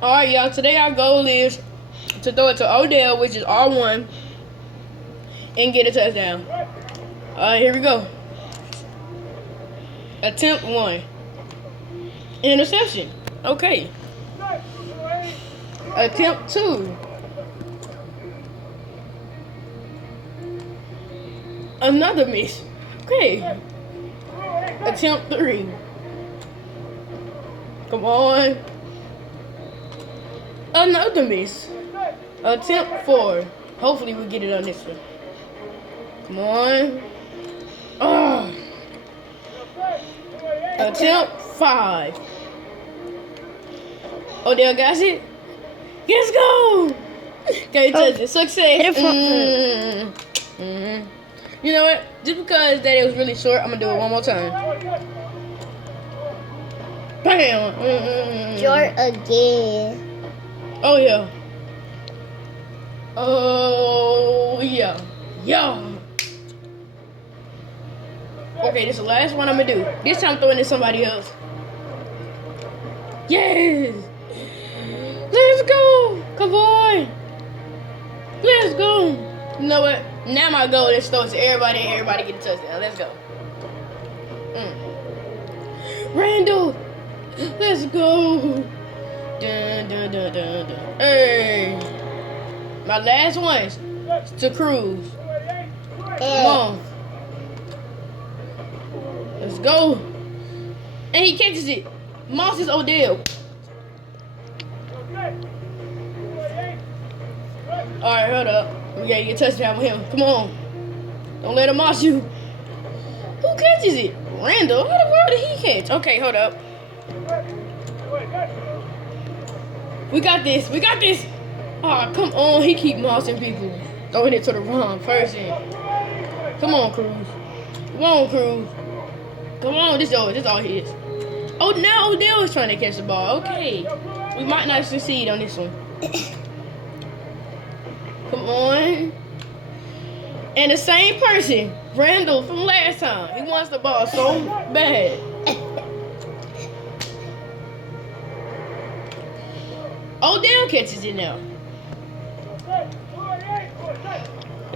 Alright, y'all. Today our goal is to throw it to Odell, which is R1, and get a touchdown. Alright, here we go. Attempt 1. Interception. Okay. Attempt 2. Another miss. Okay. Attempt 3. Come on. Another miss. Attempt 4. Hopefully we get it on this one. Come on. Oh. Attempt 5. Odell got it. Let's go. Okay, touch it. Success. You know what? Just because that it was really short, I'm gonna do it one more time. Bam. Short again. Oh yeah. Oh yeah. Yeah. Okay, this is the last one I'm gonna do. This time I'm throwing it to somebody else. Yes. Let's go. Come on. Let's go. You know what? Now my goal is to throw it to everybody and everybody get a touchdown. Let's go. Randall. Let's go. Dun, dun, dun, dun, dun. Hey. My last one is to Cruz. Come on. Let's go. And he catches it. Moss is Odell. Alright, hold up. We gotta get a touchdown with him. Come on. Don't let him moss you. Who catches it? Randall. How the world did he catch? Okay, hold up. We got this. We got this. Oh, come on. He keep mossing people. Throwing it to the wrong person. Come on, Cruz. Come on, Cruz. Come on. This all his. Oh, now Odell is trying to catch the ball. Okay. We might not succeed on this one. Come on. And the same person, Randall from last time. He wants the ball so bad. Odell catches it now.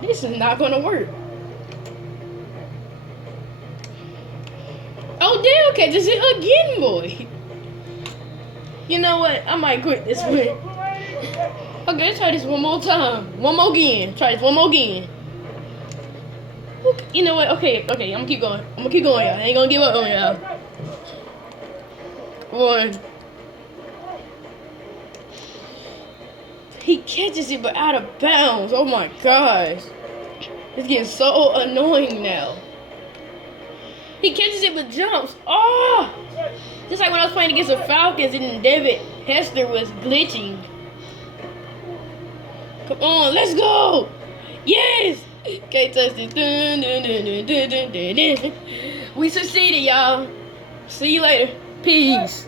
This is not gonna work. Odell catches it again, boy. You know what? I might quit this one. Okay, let's try this one more time. One more again. Try this one more again. Okay, you know what? Okay, I'm gonna keep going. I'm gonna keep going, y'all. I ain't gonna give up on y'all. One. He catches it, but out of bounds. Oh my gosh. It's getting so annoying now. He catches it, but jumps. Oh! Just like when I was playing against the Falcons and David Hester was glitching. Come on, let's go! Yes! Can't touch this. Dun, dun, dun, dun, dun, dun, dun. We succeeded, y'all. See you later. Peace.